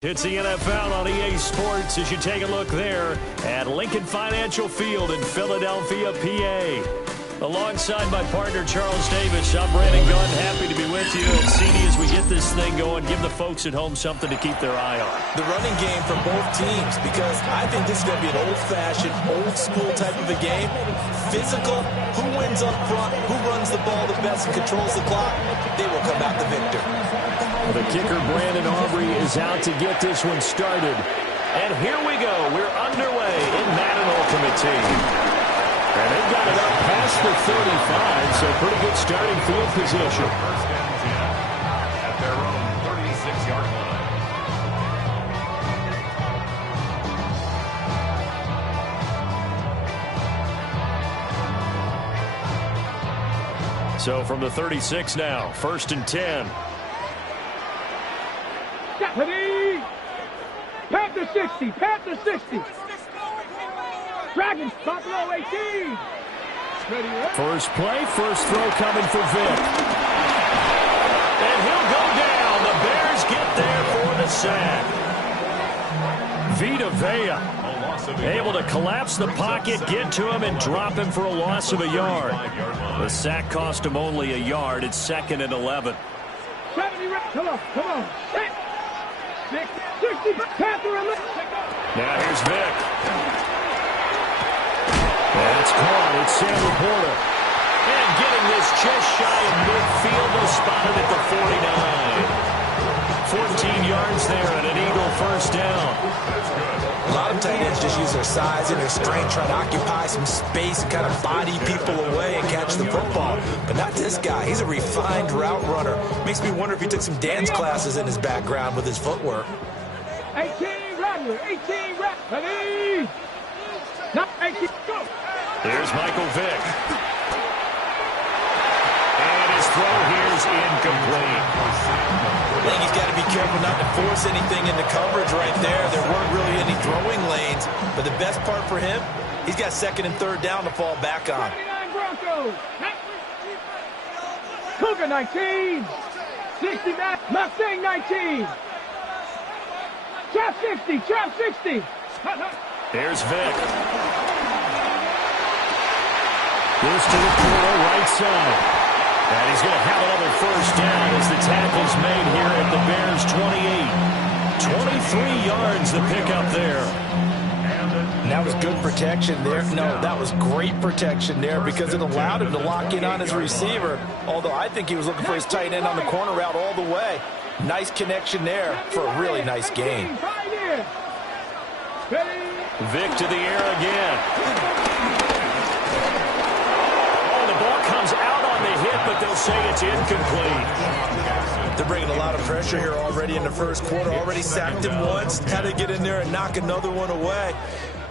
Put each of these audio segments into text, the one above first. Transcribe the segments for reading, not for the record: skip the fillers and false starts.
It's the NFL on EA Sports as you take a look there at Lincoln Financial Field in Philadelphia, PA. Alongside my partner, Charles Davis, I'm Brandon Gunn. Happy to be with you. And CD, as we get this thing going, give the folks at home something to keep their eye on. The running game from both teams, because I think this is going to be an old-fashioned, old-school type of a game. Physical, who wins up front, who runs the ball the best and controls the clock, they will come out the victor. The kicker, Brandon Aubrey, is out to get this one started. And here we go. We're underway in Madden Ultimate Team. And they've got it up past the 35, so pretty good starting field position. First and 10 at their own 36-yard line. So from the 36 now, first and 10. Panther 60, Panther 60. Dragons, Buffalo 18. First play, first throw coming for Vic. And he'll go down. The Bears get there for the sack. Vita Vea able to collapse the pocket, get to him, and drop him for a loss of a yard. The sack cost him only a yard. It's second and 11. 70, come on. Vic, 60, Panther, now here's Vic. That's caught. It's Sam Laporta. And getting this just shy of midfield, was spotted at the 49. 14 yards there and an Eagle first down. A lot of tight ends just use their size and their strength, try to occupy some space and kind of body people away and catch the football. But not this guy. He's a refined route runner. Makes me wonder if he took some dance classes in his background with his footwork. 18 Rattler, 18 Rattler. Not 18, go. There's Michael Vick. And his throw here's incomplete. I think he's got to be careful not to force anything into coverage right there. There weren't really any throwing lanes. But the best part for him, he's got second and third down to fall back on. 29 Broncos. Cougar 19. 69. Mustang 19. Chap 60. Chap 60. Here's Vic. Goes to the corner, right side. And he's going to have another first down as the tackle's made here at the Bears' 28. 23 yards the pickup there. And that was good protection there. No, that was great protection there because it allowed him to lock in on his receiver. Although I think he was looking for his tight end on the corner route all the way. Nice connection there for a really nice gain. Vic to the air again. Oh, the ball comes out on the hit, but they'll say it's incomplete. They're bringing a lot of pressure here already in the first quarter. Already sacked him once. Had to get in there and knock another one away.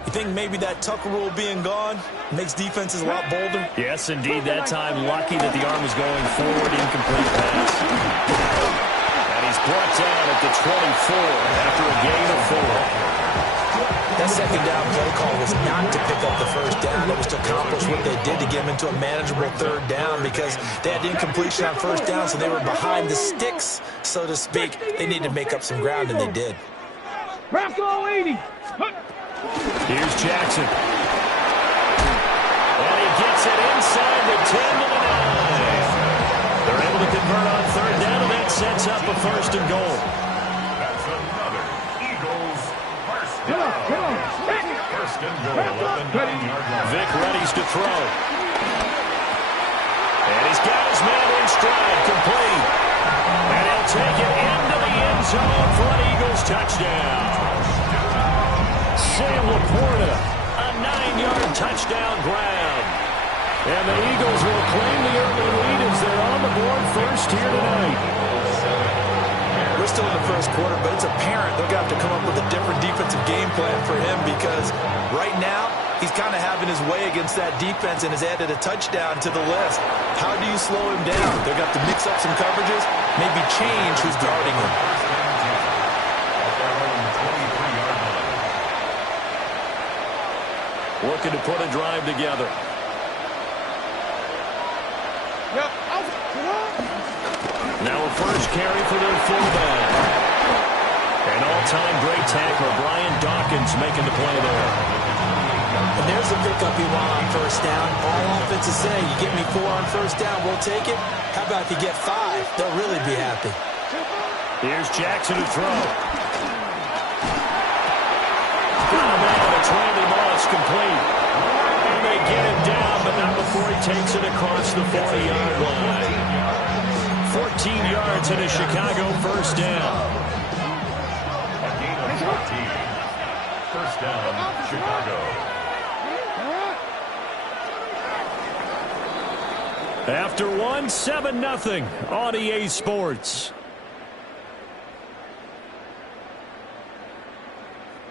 You think maybe that Tucker rule being gone makes defenses a lot bolder? Yes, indeed. That time, lucky that the arm was going forward. Incomplete pass. And he's brought down at the 24 after a gain of 4. That second down play call was not to pick up the first down. It was to accomplish what they did to get them into a manageable third down because they had incompletion on first down, so they were behind the sticks, so to speak. They needed to make up some ground, and they did. Bronco 80. Here's Jackson. And he gets it inside the 10 to the 9. They're able to convert on third down, and that sets up a first and goal. That's another Eagles first Come on. First and goal at the 9-yard line. Vic readies to throw. And he's got his man in stride, complete. And he'll take it into the end zone for an Eagles touchdown. Sam Laporta, a 9-yard touchdown grab. And the Eagles will claim the early lead as they're on the board first here tonight. We're still in the first quarter, but it's apparent they're going to have to come up with a different defensive game plan for him because right now he's kind of having his way against that defense and has added a touchdown to the list. How do you slow him down? They're going to have to mix up some coverages, maybe change who's guarding him. Looking to put a drive together. Now a first carry for their fullback. And all time great tackler Brian Dawkins making the play there. And there's the pickup you want on first down. All offenses say, you get me 4 on first down, we'll take it. How about if you get 5? They'll really be happy. Here's Jackson to throw. Got him out. It's Randy Moss complete. And they get him down, but not before he takes it across the 40-yard line. 14 yards and a Chicago first down. A gain of 14. First down, Chicago. After one, 7-0 on EA Sports.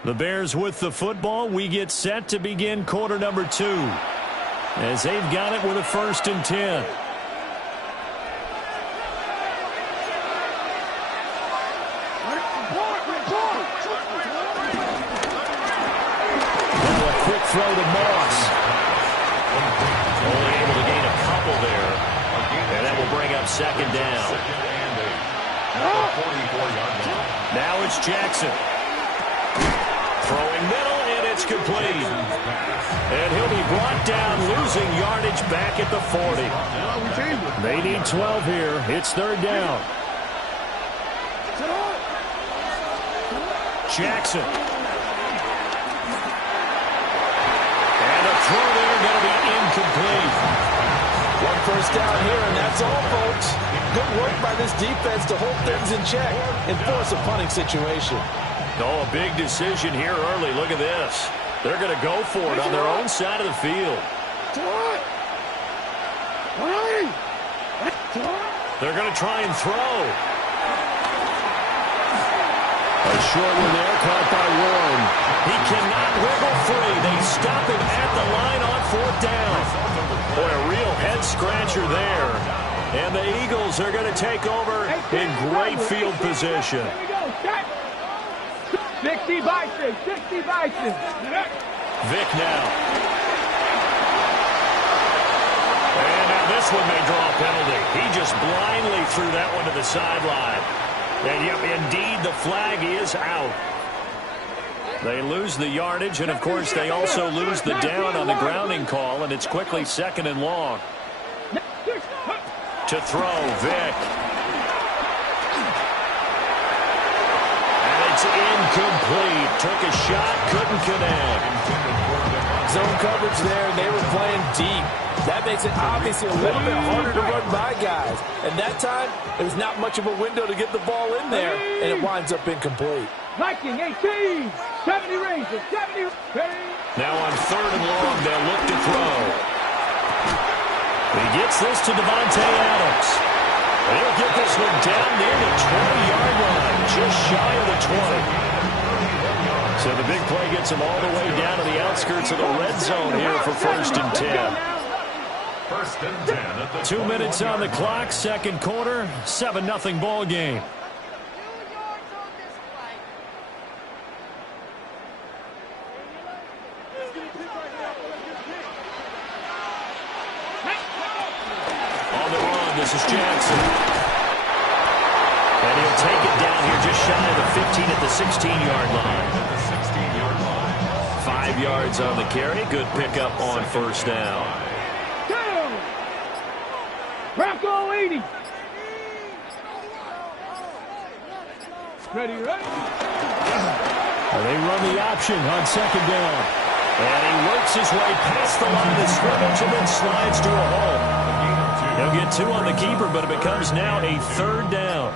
The Bears with the football. We get set to begin quarter number 2 as they've got it with a 1st and 10. Now a quick throw to Moss. Only able to gain a couple there. And that will bring up 2nd down. Now it's Jackson. Throwing middle, and it's complete. And he'll be brought down, losing yardage back at the 40. They need 12 here. It's 3rd down. Jackson. And a throw there going to be incomplete. 1 first down here, and that's all, folks. Good work by this defense to hold things in check and force a punting situation. Oh, a big decision here early. Look at this. They're going to go for it on their own side of the field. They're going to try and throw. A short one there, caught by Warren. He cannot wiggle free. They stop him at the line on 4th down. Boy, a real head-scratcher there. And the Eagles are going to take over in great field position. 60 Bison, 60 Bison. Vic now. And now this one may draw a penalty. He just blindly threw that one to the sideline. And yep, indeed, the flag is out. They lose the yardage, and of course, they also lose the down on the grounding call, and it's quickly 2nd and long. To throw, Vic. It's incomplete. Took a shot, couldn't connect. Zone coverage there, and they were playing deep. That makes it obviously a little bit harder to run by guys. And that time, there was not much of a window to get the ball in there, and it winds up incomplete. Viking 18, 70 Rangers, 70. Now on 3rd and long, they'll look to throw. He gets this to Devontae Adams. And he'll get this one down near the 20-yard line, just shy of the 20. So the big play gets him all the way down to the outskirts of the red zone here for 1st and 10. 1st and 10 at the 2 minutes on the clock, 2nd quarter, 7-0 ball game. On the run, this is Jackson. And he'll take it down here just shy of the 15 at the 16-yard line. 5 yards on the carry. Good pickup on 1st down. Bronco 80. Ready. They run the option on 2nd down. And he works his way past the line of scrimmage and then slides to a hole. He'll get 2 on the keeper, but it becomes now a 3rd down.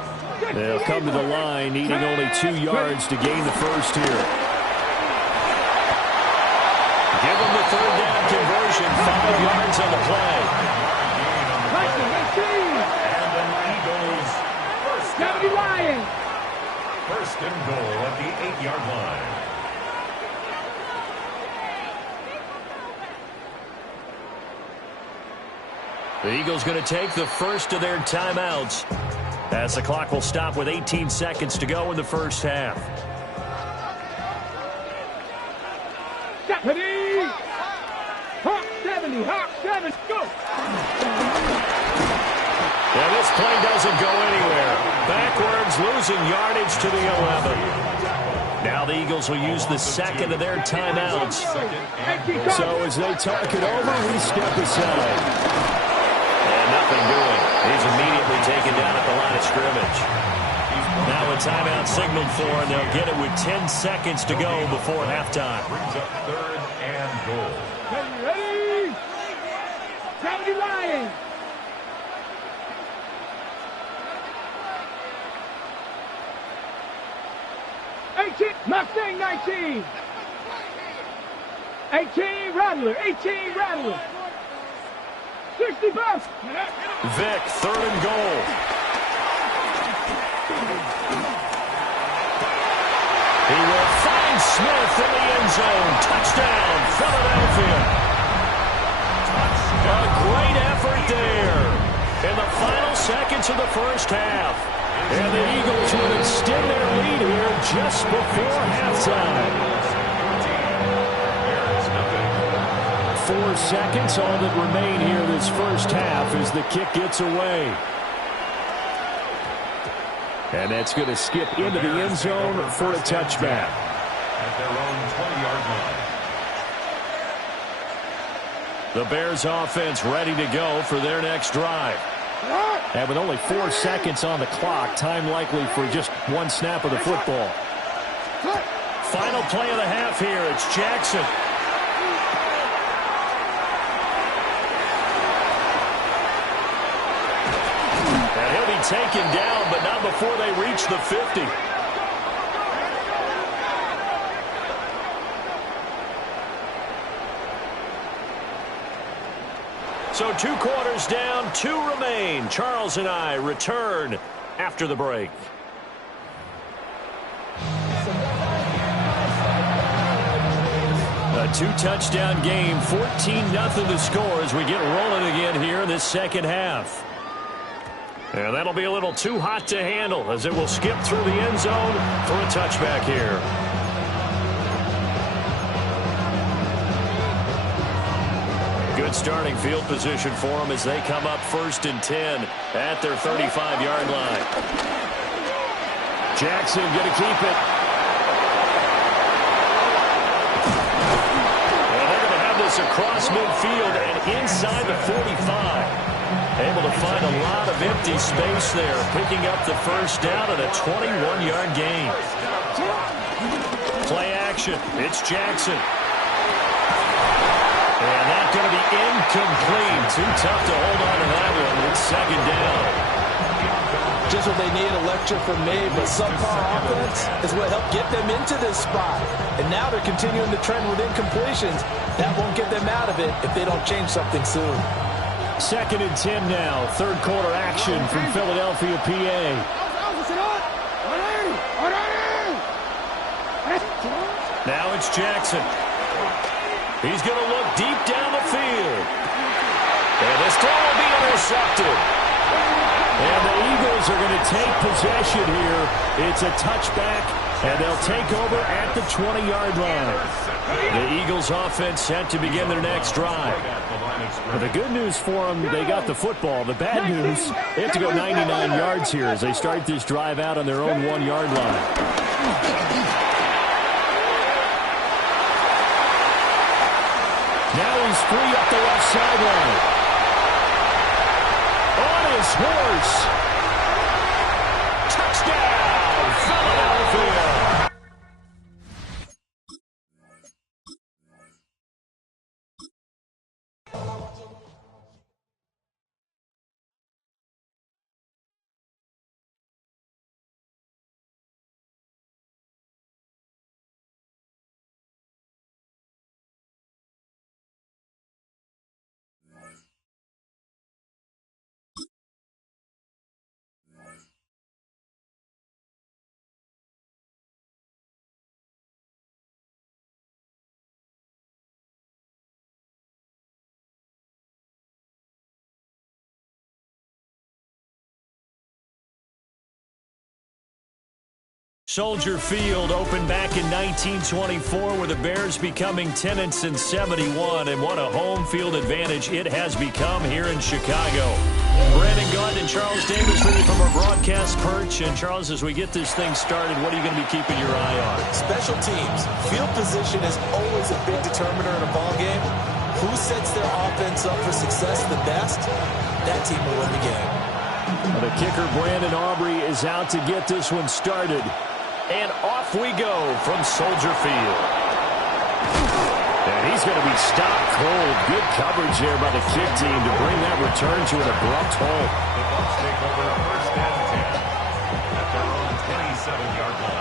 They'll come to the line, needing only 2 yards to gain the first here. Give them the 3rd down conversion, 5 yards on the play. And the Eagles first down. 70 Lions. 1st and goal at the 8-yard line. The Eagles going to take the first of their timeouts as the clock will stop with 18 seconds to go in the first half. Ready. Hawk 70, Hawk 7, go. Yeah, this play doesn't go anywhere. Backwards, losing yardage to the 11. Now the Eagles will use the second of their timeouts. So as they talk it over, we step aside. And nothing doing. He's immediately taken down at the line of scrimmage. Now a timeout signaled for, and they'll get it with 10 seconds to go before halftime. Brings up 3rd and goal. Ready? 70 Lions. Mustang 19. 18 Rattler. 18 Rattler. 60 bucks. Vic, 3rd and goal. He will find Smith in the end zone. Touchdown, Philadelphia. A great effort there in the final seconds of the first half. And the Eagles will extend their lead here just before halftime. 4 seconds, all that remain here this first half as the kick gets away. And that's going to skip into the end zone for a touchback. At their own 20-yard line. The Bears offense ready to go for their next drive. And with only 4 seconds on the clock, time likely for just one snap of the football. Final play of the half here. It's Jackson. And he'll be taken down, but not before they reach the 50. So 2 quarters down, 2 remain. Charles and I return after the break. A 2-touchdown game, 14-0 the score as we get rolling again here in this second half. And that'll be a little too hot to handle as it will skip through the end zone for a touchback here. Good starting field position for them as they come up 1st and 10 at their 35-yard line. Jackson going to keep it. And they're going to have this across midfield and inside the 45. Able to find a lot of empty space there, picking up the first down and a 21-yard gain. Play action. It's Jackson. And that's going to be incomplete. Too tough to hold on to that one. It's 2nd down. Just what they need, a lecture from me, but subpar offense is what helped get them into this spot. And now they're continuing the trend with incompletions. That won't get them out of it if they don't change something soon. 2nd and 10 now. 3rd quarter action from Philadelphia, PA. Now it's Jackson. He's going to look deep down the field. And this throw will be intercepted. And the Eagles are going to take possession here. It's a touchback, and they'll take over at the 20-yard line. The Eagles offense set to begin their next drive. But the good news for them, they got the football. The bad news, they have to go 99 yards here as they start this drive out on their own 1-yard line. Now he's free up the left sideline. On his horse. Touchdown, Philadelphia. Soldier Field opened back in 1924 with the Bears becoming tenants in 71, and what a home field advantage it has become here in Chicago. Brandon Gaunt and Charles Davis with you from our broadcast perch. And Charles, as we get this thing started, what are you going to be keeping your eye on? special teams. Field position is always a big determiner in a ball game. Who sets their offense up for success the best, that team will win the game. The kicker, Brandon Aubrey, is out to get this one started. And off we go from Soldier Field. And he's going to be stopped cold. Good coverage there by the kick team to bring that return to an abrupt halt. The Bucs take over first and 10 at their own 27-yard line.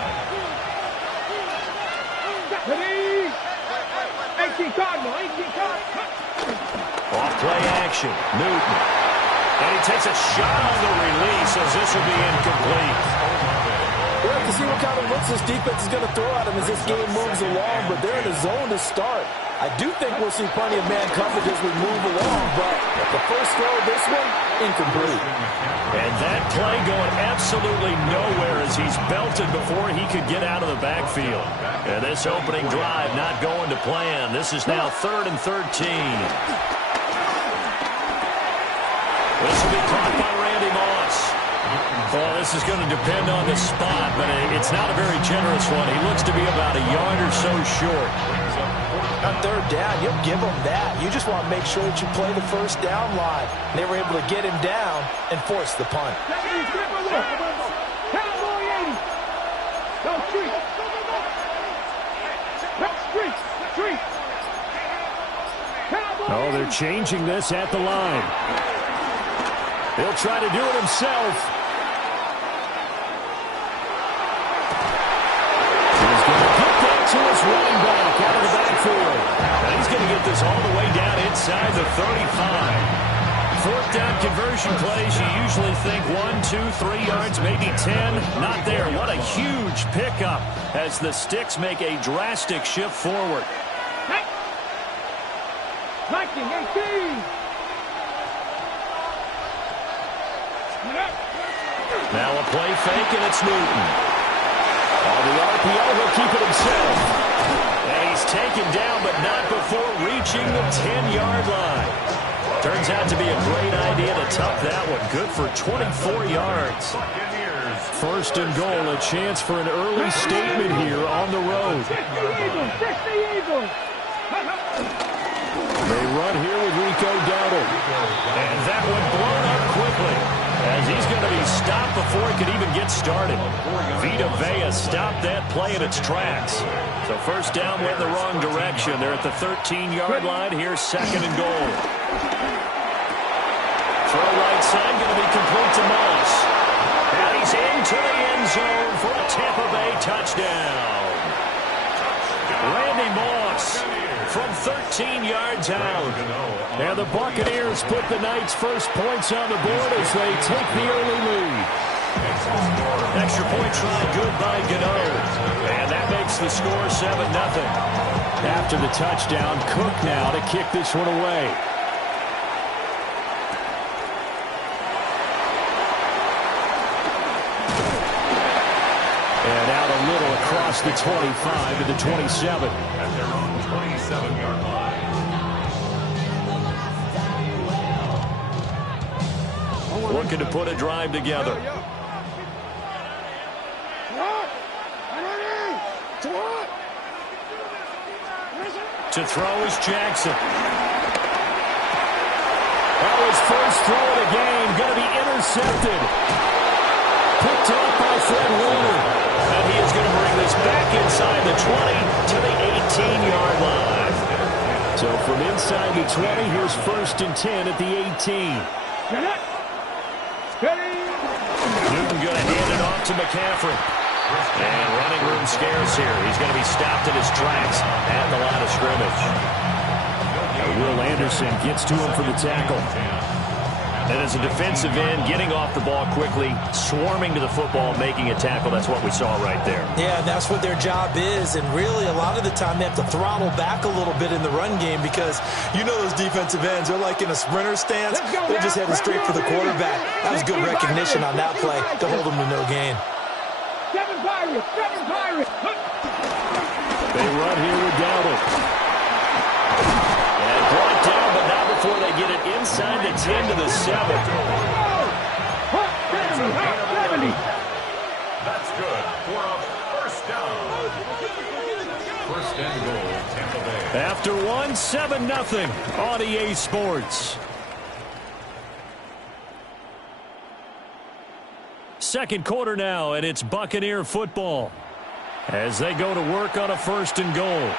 18 Cardinal, 18 Cardinal. Off play action. Newton. And he takes a shot on the release as this will be incomplete. We'll have to see what kind of looks this defense is going to throw at him as this game moves along, but they're in the zone to start. I do think we'll see plenty of man coverage as we move along, but the first throw of this one, incomplete. And that play going absolutely nowhere as he's belted before he could get out of the backfield. And this opening drive not going to plan. This is now 3rd and 13. This will be caught by Randy Moss. Well, this is going to depend on the spot, but it's not a very generous one. He looks to be about a yard or so short. On 3rd down, you'll give them that. You just want to make sure that you play the first down line. They were able to get him down and force the punt. Cowboy 80. No street. No street. Street. Oh, they're changing this at the line. He'll try to do it himself. He's going to get that to his running back out of the backfield. And he's going to get this all the way down inside the 35. 4th down conversion plays, you usually think 1, 2, 3 yards, maybe 10. Not there. What a huge pickup as the Sticks make a drastic shift forward. 19-18. Now a play fake, and it's Newton. On the RPO, he'll keep it himself. And he's taken down, but not before reaching the 10-yard line. Turns out to be a great idea to tuck that one. Good for 24 yards. 1st and goal, a chance for an early statement here on the road. They run here with Rico Dowdle. And that one blown up quickly, as he's going to be stopped before he could even get started. Vita Vea stopped that play in its tracks. So 1st down went in the wrong direction. They're at the 13-yard line. Here's 2nd and goal. Throw right side, going to be complete to Moss. And he's into the end zone for a Tampa Bay touchdown. Randy Moss from 13 yards out. And the Buccaneers put the night's first points on the board as they take the early lead. Extra point try good by Gano. And that makes the score 7-0. After the touchdown, Cook now to kick this one away. And out a little across the 25 to the 27. At their own 27-yard line. Looking to put a drive together. To throw is Jackson. Oh, his first throw of the game going to be intercepted. Picked off by Fred Warner. And he is going to bring this back inside the 20 to the 18-yard line. So from inside the 20, here's 1st and 10 at the 18. Newton going to hand it off to McCaffrey. And running room scarce here. He's going to be stopped in his tracks at the line of scrimmage. Will Anderson gets to him for the tackle. And as a defensive end, getting off the ball quickly, swarming to the football, making a tackle. That's what we saw right there. Yeah, that's what their job is. And really, a lot of the time, they have to throttle back a little bit in the run game because you know those defensive ends, they're like in a sprinter stance. They're just heading straight for the quarterback. That was good recognition on that play to hold them to no gain. Seven Pirates. They run here with Dowdle. And brought down, but not before they get it inside the 10 to the 7. That's good for a first down. First and goal, Tampa Bay. After one, 7-0 on EA Sports. Second quarter now, and it's Buccaneer football as they go to work on a first and goal.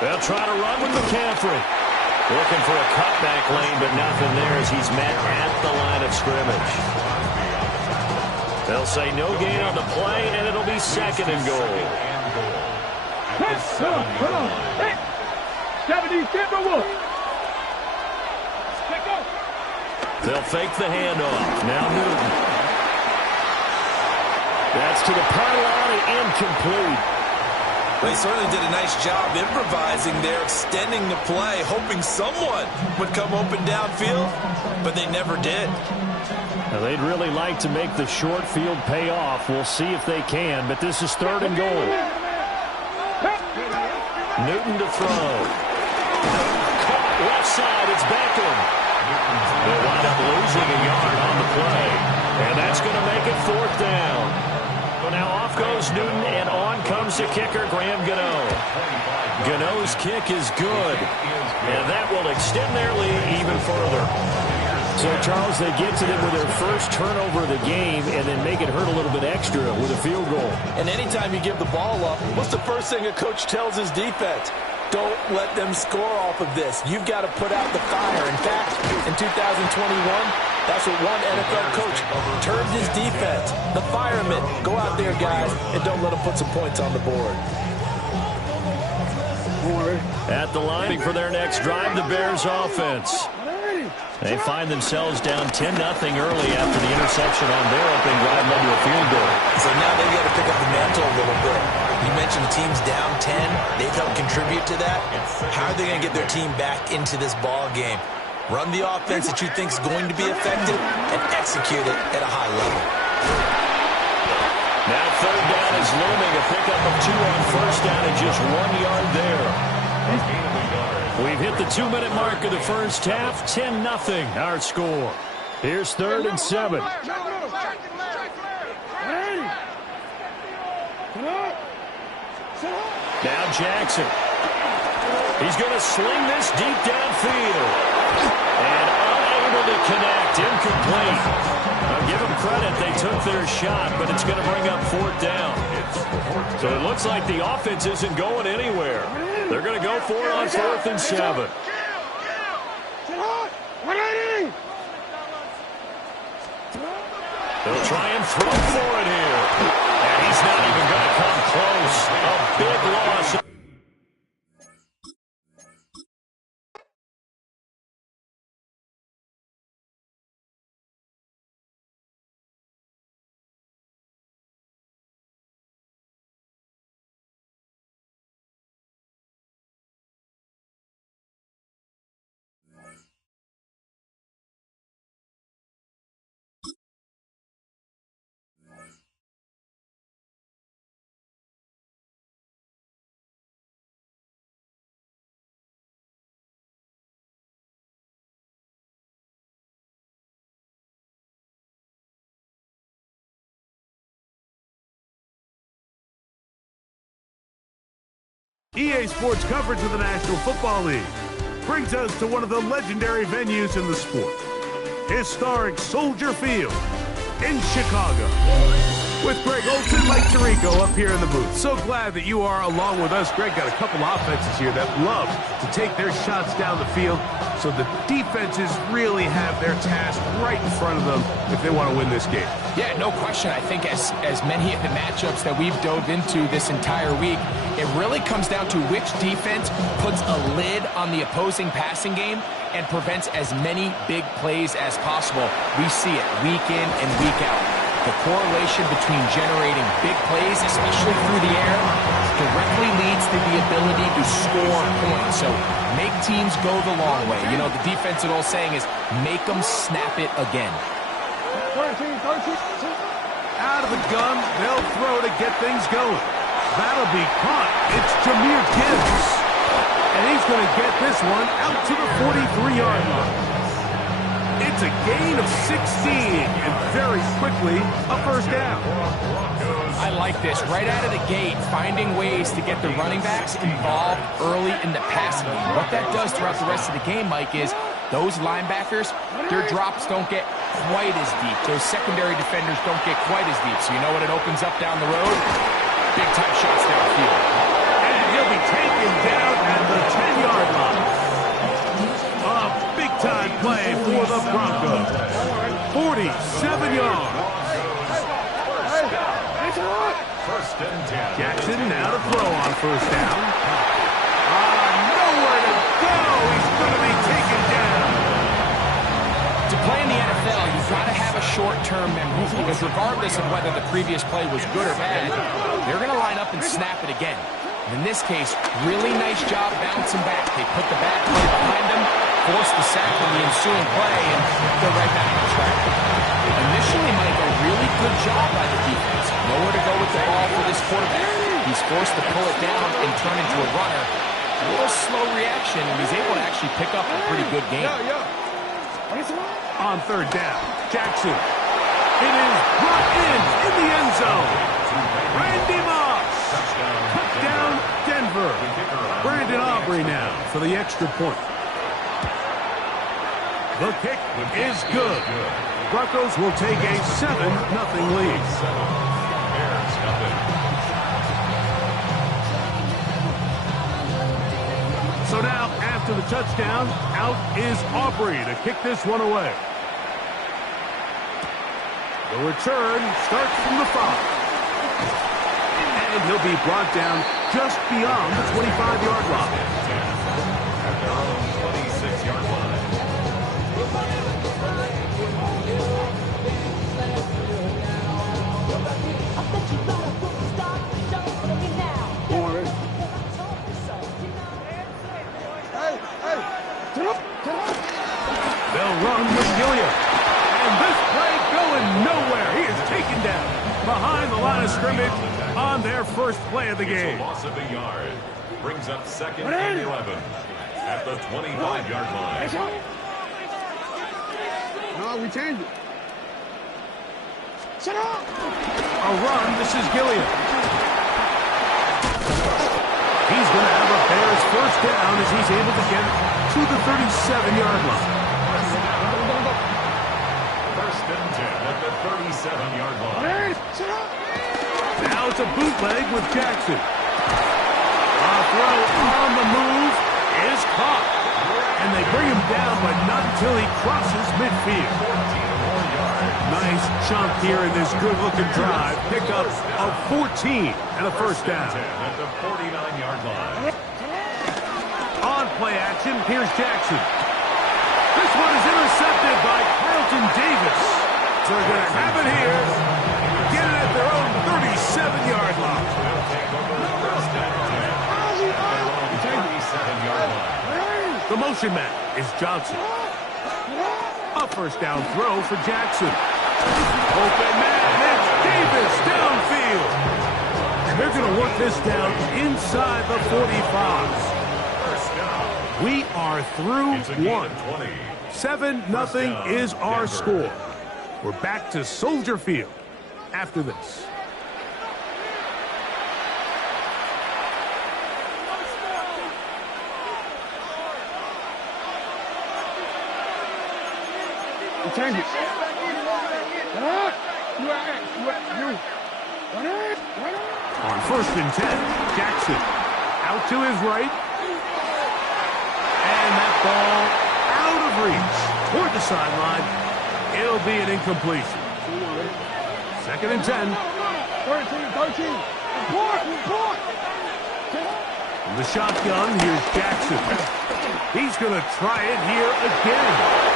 They'll try to run with McCaffrey. Looking for a cutback lane, but nothing there as he's met at the line of scrimmage. They'll say no gain on the play, and it'll be second and goal. Come on. Hey. 70, Denver Wolf. They'll fake the handoff. Now Newton. That's to the pylon and incomplete. They certainly did a nice job improvising there, extending the play, hoping someone would come open downfield, but they never did. Now, they'd really like to make the short field pay off. We'll see if they can, but this is third and goal. Newton to throw. Caught left side, it's Beckham. They'll wind up losing a yard on the play, and that's going to make it fourth down. So now off goes Newton, and on comes the kicker, Graham Gano. Gano's kick is good, and that will extend their lead even further. So, Charles, they get to them with their first turnover of the game and then make it hurt a little bit extra with a field goal. And anytime you give the ball up, what's the first thing a coach tells his defense? Don't let them score off of this. You've got to put out the fire. In fact, in 2021, that's what one NFL coach termed his defense. The firemen. Go out there, guys, and don't let them put some points on the board. At the line for their next drive, the Bears offense. They find themselves down 10-0 early after the interception on their opening drive led to a field goal. So now they've got to pick up the mantle a little bit. You mentioned the team's down 10. They've helped contribute to that. How are they going to get their team back into this ball game? Run the offense that you think is going to be effective and execute it at a high level. Now third down is looming. A pickup of 2 on first down and just 1 yard there. We've hit the 2-minute mark of the first half. 10-0 our score. Here's third and 7. Now Jackson. He's going to sling this deep downfield. And unable to connect. Incomplete. I'll give them credit. They took their shot, but it's going to bring up fourth down. So it looks like the offense isn't going anywhere. They're going to go for it on 4th and 7. They'll try and throw for it here. And he's not even going to come close. A big loss. EA Sports coverage of the National Football League brings us to one of the legendary venues in the sport, historic Soldier Field in Chicago. With Greg Olson, Mike Tirico up here in the booth. So glad that you are along with us. Greg got a couple offenses here that love to take their shots down the field, so the defenses really have their task right in front of them if they want to win this game. Yeah, no question. I think as many of the matchups that we've dove into this entire week, it really comes down to which defense puts a lid on the opposing passing game and prevents as many big plays as possible. We see it week in and week out. The correlation between generating big plays, especially through the air, directly leads to the ability to score points. So make teams go the long way. You know, the defensive old saying is, make them snap it again. Out of the gun, they'll throw to get things going. That'll be caught. It's Jahmyr Gibbs. And he's going to get this one out to the 43-yard line. It's It's a gain of 16, and very quickly, a first down. I like this. Right out of the gate, finding ways to get the running backs involved early in the passing game. What that does throughout the rest of the game, Mike, is those linebackers, their drops don't get quite as deep. Those secondary defenders don't get quite as deep. So you know what it opens up down the road? Big-time shots downfield. And he'll be taken down at the 10-yard line. A big-time play for the Broncos. 47 yards. First and 10. Jackson now to throw on first down. Nowhere to go. He's going to be taken down. To play in the NFL, you've got to have a short-term memory because regardless of whether the previous play was good or bad, they're going to line up and snap it again. In this case, really nice job bouncing back. They put the bad play behind them, forced the sack on the ensuing play, and they're right back on track. Initially, Mike, a really good job by the defense. Nowhere to go with the ball for this quarterback. He's forced to pull it down and turn into a runner. A little slow reaction, and he's able to actually pick up a pretty good game. On third down, Jackson. It is brought in the end zone. Randy Moss. Touchdown, Denver. Brandon Aubrey now for the extra point. The kick is good. Broncos will take a 7-0 lead. So now, after the touchdown, out is Aubrey to kick this one away. The return starts from the 5. And he'll be brought down just beyond the 25-yard line. At their own 26-yard line. They'll run with Gilliam. And this play going nowhere. He is taken down behind the line of scrimmage on their first play of the game. It's a loss of a yard. Brings up second and 11 at the 25-yard line. No, we changed it. A run. This is Gilliam. He's going to have a Bears first down as he's able to get to the 37-yard line. First and 10 at the 37-yard line. Now it's a bootleg with Jackson. A throw on the move is caught. And they bring him down, but not until he crosses midfield. Nice chunk here in this good-looking drive. Pickup of 14 and a first down. At the 49-yard line. On play action, here's Jackson. This one is intercepted by Carlton Davis. So they're going to have it here. Get it at their own 37-yard line. First and 10 at their own 37-yard line. The motion man is Johnson. A first down throw for Jackson. Open man, it's Davis downfield. And they're going to work this down inside the 45. We are through one. 7-0 is our score. We're back to Soldier Field after this. Change it. On first and 10, Jackson out to his right. And that ball out of reach toward the sideline. It'll be an incompletion. Second and 10. 13. From the shotgun, here's Jackson. He's going to try it here again.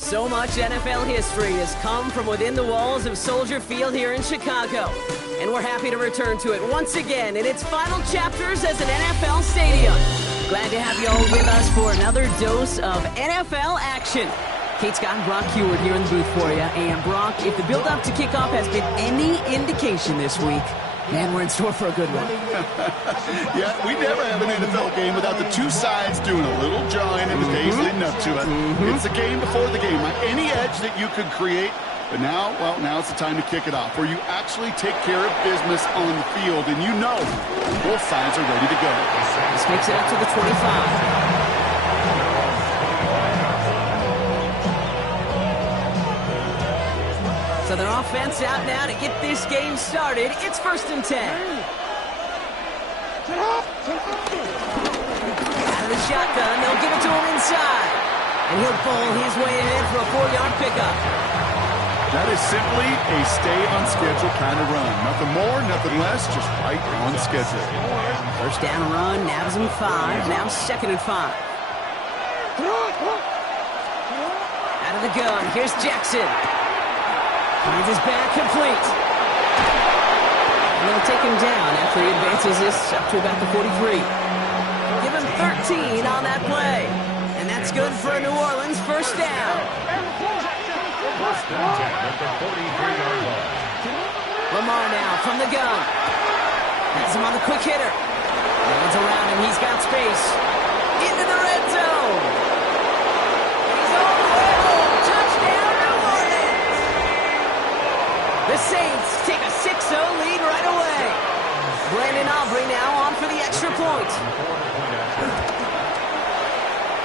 So much NFL history has come from within the walls of Soldier Field here in Chicago. And we're happy to return to it once again in its final chapters as an NFL stadium. Glad to have you all with us for another dose of NFL action. Kate Scott and Brock Heward here in the booth for you. And Brock, if the build-up to kickoff has been any indication this week, man, we're in store for a good one. Yeah, we never have an NFL game without the two sides doing a little jawing in the days leading up to it. It's the game before the game. Any edge that you could create, but now, well, now it's the time to kick it off, where you actually take care of business on the field, and you know both sides are ready to go. This makes it up to the 25. So their offense out now to get this game started. It's 1st and 10. Out of the shotgun, they'll give it to him inside. And he'll bowl his way ahead for a 4-yard pickup. That is simply a stay-on-schedule kind of run. Nothing more, nothing less, just right on schedule. First down run, now is 5, now 2nd and 5. Out of the gun, here's Jackson. Finds his back complete. And they'll take him down after he advances this up to about the 43. Give him 13 on that play. And that's good for a New Orleans first down. First and 10 at the 43-yard line. Lamar now from the gun. Has him on the quick hitter. Runs around him. He's got space. Into the red zone. He's all the way home. Touchdown, New Orleans. The Saints take a 6-0 lead right away. Brandon Aubrey now on for the extra point.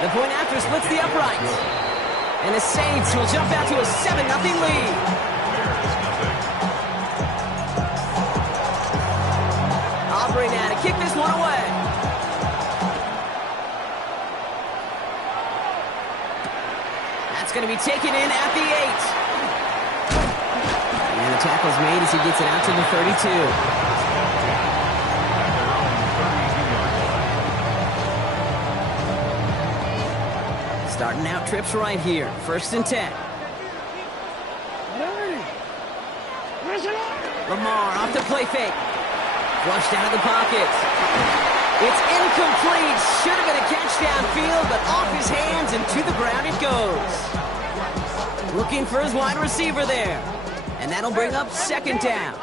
The point after splits the uprights. And the Saints will jump out to a 7-0 lead. Aubrey now to kick this one away. That's going to be taken in at the 8. And the tackle's made as he gets it out to the 32. Starting out trips right here. 1st and 10. Lamar off the play fake. Flushed out of the pocket. It's incomplete. Should have been a catch downfield, but off his hands and to the ground it goes. Looking for his wide receiver there. And that'll bring up 2nd down.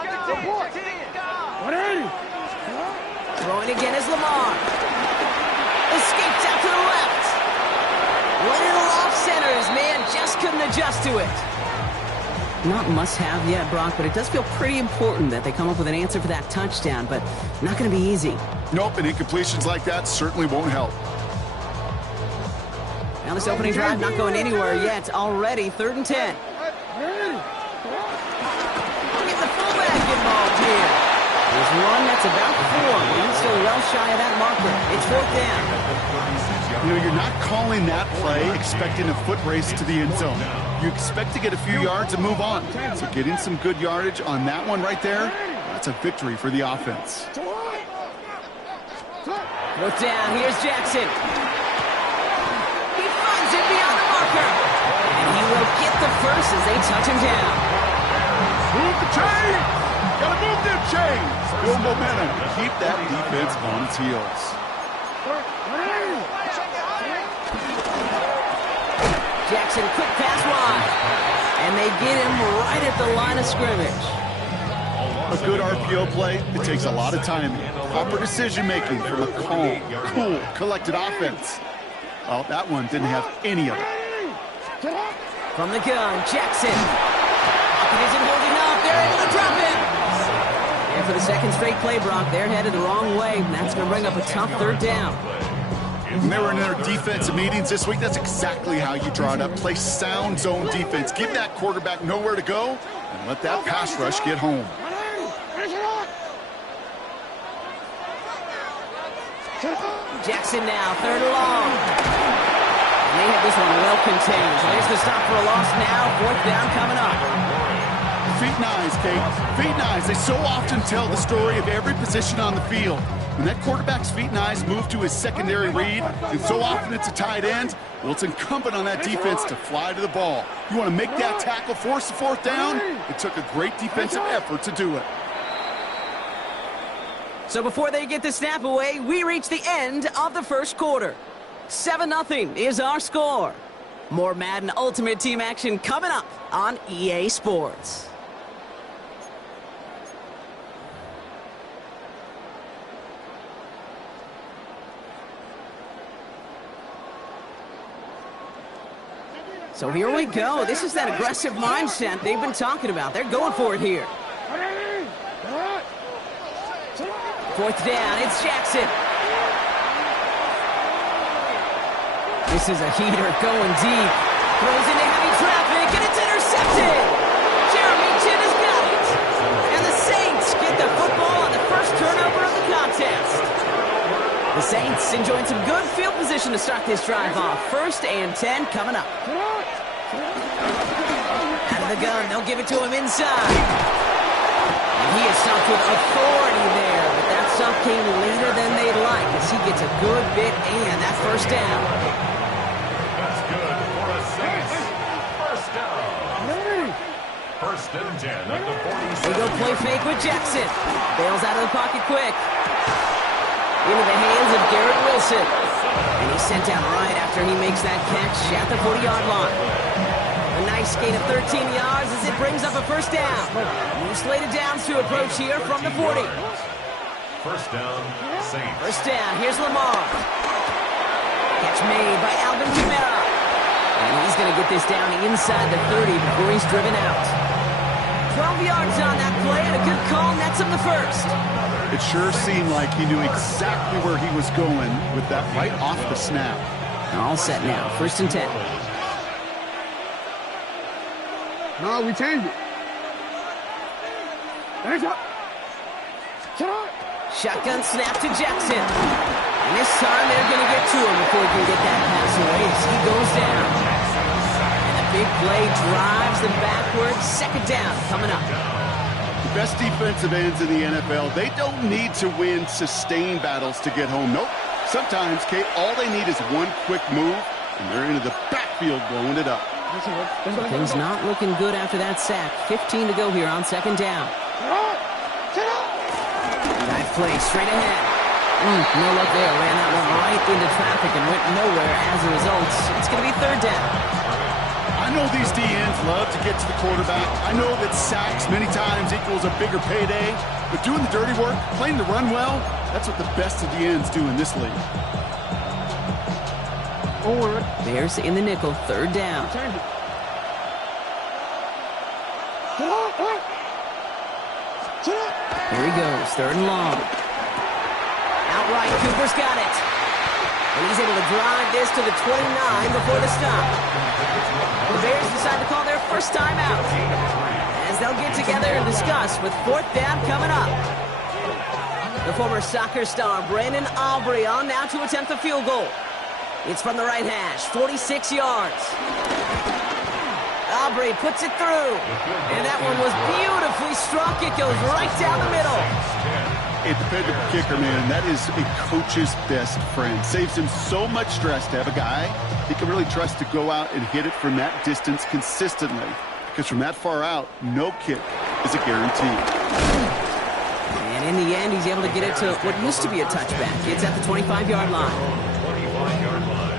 Throwing again is Lamar. Escapes out to the left. Little off center. His man just couldn't adjust to it. Not must-have yet, Brock, but it does feel pretty important that they come up with an answer for that touchdown, but not going to be easy. Nope, and incompletions like that certainly won't help. Now this opening drive not going anywhere yet. Already 3rd and 10. Get the fullback involved here. There's one that's about 4. He's still well shy of that marker. It's 4th down. You know, you're not calling that play expecting a foot race to the end zone. You expect to get a few yards and move on. So getting some good yardage on that one right there, that's a victory for the offense. 4th down, here's Jackson. He finds it beyond the marker. And he will get the first as they touch him down. Move the chain! Gotta move them chains! Build momentum. Keep that defense on its heels. Jackson, quick pass wide. And they get him right at the line of scrimmage. A good RPO play, it takes a lot of timing. Proper decision-making from a calm, cool, collected offense. Well, that one didn't have any of it. From the gun, Jackson. Pocket isn't holding up. They're able to drop him. And for the 2nd straight play, Brock, they're headed the wrong way. And that's going to bring up a tough 3rd down. When they were in their defensive meetings this week, that's exactly how you draw it up. Play sound zone defense. Give that quarterback nowhere to go and let that pass rush get home. Jackson now, 3rd and long. And they have this one well contained. So there's the stop for a loss now. 4th down coming up. feet and eyes, Kate. Feet and eyes. They so often tell the story of every position on the field. When that quarterback's feet and eyes move to his secondary read, and so often it's a tight end, well, it's incumbent on that defense to fly to the ball. You want to make that tackle, force the fourth down? It took a great defensive effort to do it. So before they get the snap away, we reach the end of the first quarter. 7-0 is our score. More Madden Ultimate Team action coming up on EA Sports. So here we go. This is that aggressive mindset they've been talking about. They're going for it here. Fourth down, it's Jackson. This is a heater going deep. Throws into heavy traffic, and it's intercepted. Jeremy Chin has got it. And the Saints get the football on the first turnover of the contest. The Saints enjoying some good field position to start this drive off. 1st and 10 coming up. Out of the gun, they'll give it to him inside. And he is stopped with authority there, but that stop came later than they'd like as he gets a good bit and that first down. That's good for the Saints. First down. 1st and 10 at the 46. They go play fake with Jackson. Bails out of the pocket quick. Into the hands of Garrett Wilson. And he's sent down right after he makes that catch at the 40-yard line. A nice gain of 13 yards as it brings up a first down. New slated downs to approach here from the 40. First down, Saints. First down, here's Lamar. Catch made by Alvin Kamara. And he's going to get this down inside the 30 before he's driven out. 12 yards on that play and a good call nets him the first. It sure seemed like he knew exactly where he was going with that right off the snap. All set now, 1st and 10. No, we changed it. Hands up. Shotgun snap to Jackson. And this time they're going to get to him before he can get that pass away as he goes down. And the big play drives them backwards. 2nd down coming up. The best defensive ends in the NFL, they don't need to win sustained battles to get home. Nope. Sometimes, Kate, all they need is one quick move, and they're into the backfield blowing it up. Things not looking good after that sack. 15 to go here on 2nd down. Nice play straight ahead. No luck there. Ran that one right into traffic and went nowhere as a result. It's going to be 3rd down. I know these DNs love to get to the quarterback. I know that sacks many times equals a bigger payday, but doing the dirty work, playing the run well, that's what the best of the ends do in this league. Bears in the nickel, 3rd down. Here he goes, 3rd and long. Outright, Cooper's got it. And he's able to drive this to the 29 before the stop. The Bears decide to call their first timeout as they'll get together and discuss with 4th down coming up. The former soccer star Brandon Aubrey on now to attempt the field goal. It's from the right hash, 46 yards. Aubrey puts it through. And that one was beautifully struck. It goes right down the middle. A dependable kicker, man, that is a coach's best friend. Saves him so much stress to have a guy he can really trust to go out and hit it from that distance consistently. Because from that far out, no kick is a guarantee. And in the end, he's able to get it to what used to be a touchback. It's at the 25-yard line. 25-yard line.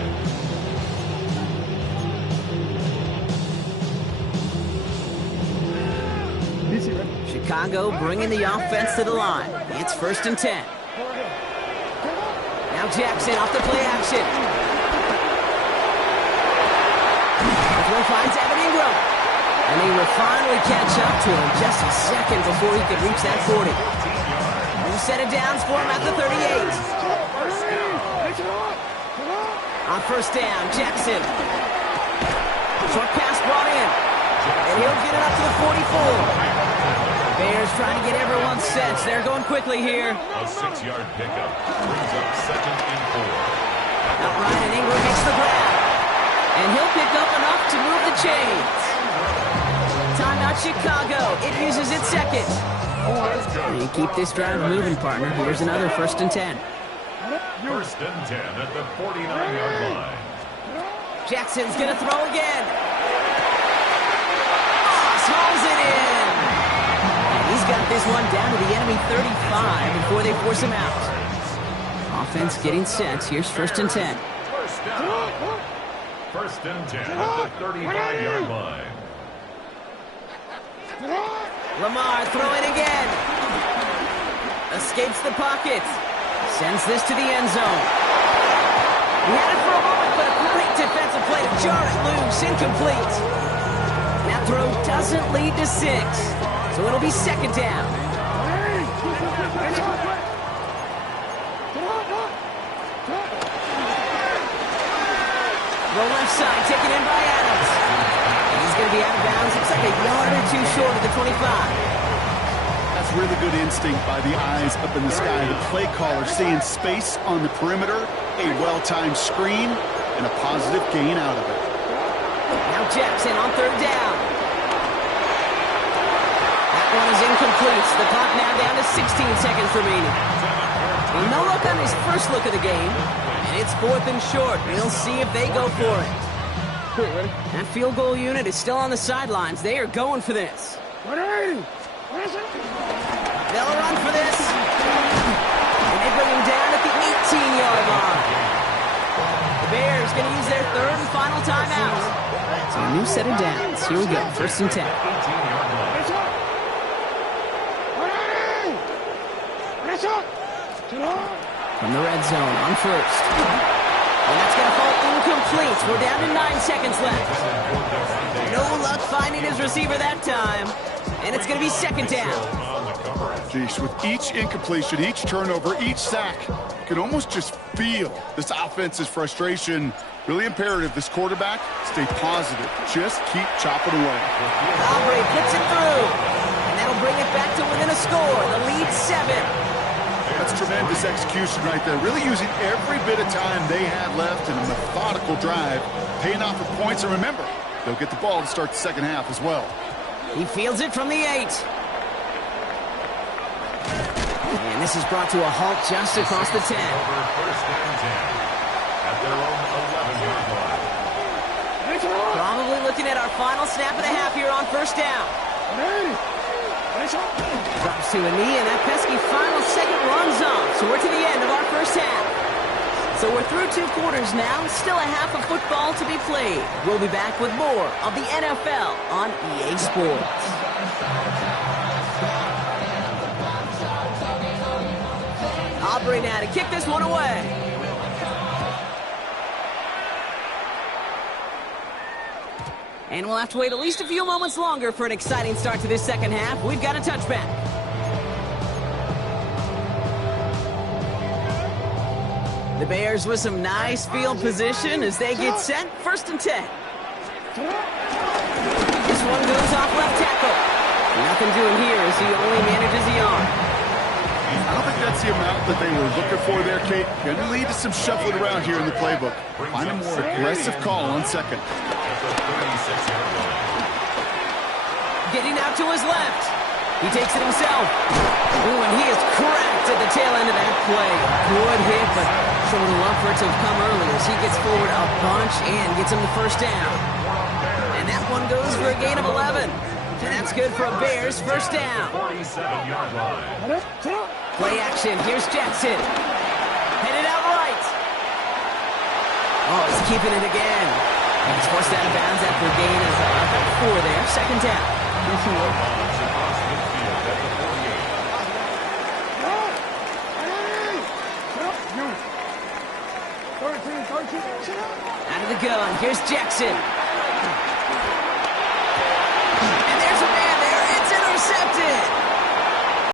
Chicago bringing the offense to the line. It's 1st and 10. Now Jackson off the play action. The throw finds Evan Ingram. And he will finally catch up to him just a second before he could reach that 40. New set of downs for him at the 38. On 1st down, Jackson. Short pass brought in. And he'll get it up to the 44. Bears trying to get everyone set. They're going quickly here. A 6-yard pickup brings up 2nd and 4. Outright, and Ingram makes the grab. And he'll pick up enough to move the chains. Timeout Chicago. It uses its second. You keep this drive moving, partner. Here's another 1st and 10. 1st and 10 at the 49-yard line. Jackson's going to throw again. Moss holds it in. And he's got this one down to the enemy 35 before they force him out. Offense getting set. Here's 1st and 10. First down. 1st and 10 at the 35-yard line. Lamar throwing again. Escapes the pocket. Sends this to the end zone. He had it for a moment, but a great defensive play to jar it loose. Incomplete. That throw doesn't lead to 6. So it'll be 2nd down. The left side taken in by Adams. And he's going to be out of bounds. Looks like a yard or 2 short of the 25. That's really good instinct by the eyes up in the sky. The play caller seeing space on the perimeter, a well-timed screen, and a positive gain out of it. Now Jackson on 3rd down. That one is incomplete. The clock now down to 16 seconds remaining. Well, no look on his first look of the game. And it's 4th and short. We'll see if they go for it. That field goal unit is still on the sidelines. They are going for this. They'll run for this. And they bring him down at the 18-yard line. The Bears going to use their 3rd and final timeout. So a new set of downs. Here we go. 1st and 10. 18-yard line. From the red zone on 1st. And that's going to fall incomplete. We're down to 9 seconds left. No luck finding his receiver that time. And it's going to be 2nd down. Geesh, with each incompletion, each turnover, each sack, you can almost just feel this offense's frustration. Really imperative, this quarterback, stay positive. Just keep chopping away. Aubrey puts it through. And that'll bring it back to within a score. The lead 7. That's tremendous execution right there. Really using every bit of time they had left in a methodical drive, paying off with points. And remember, they'll get the ball to start the 2nd half as well. He fields it from the 8. And this is brought to a halt just across the 10. 1st and 10 at their own 11-yard line. Probably looking at our final snap of the half here on 1st down. Drops to a knee, and that pesky final second runs off. So we're to the end of our 1st half. So we're through 2 quarters now. Still a half of football to be played. We'll be back with more of the NFL on EA Sports. Aubrey now to kick this one away. And we'll have to wait at least a few moments longer for an exciting start to this 2nd half. We've got a touchback. The Bears with some nice field position as they get set. 1st and 10. This one goes off left tackle. Nothing doing here as he only manages the arm. I don't think that's the amount that they were looking for there, Kate. Going to lead to some shuffling around here in the playbook. Find a more aggressive call on 2nd. Getting out to his left. He takes it himself. Ooh, and he is cracked at the tail end of that play. Good hit, but sure would love for it to have come earlier as he gets forward a bunch and gets him the 1st down. And that one goes for a gain of 11. And that's good for a Bears 1st down. 47-yard line. Play action. Here's Jackson. Headed out right. Oh, he's keeping it again. And he's forced out of bounds after a gain of about 4 there. 2nd down. Out of the gun. Here's Jackson. And there's a man there. It's intercepted.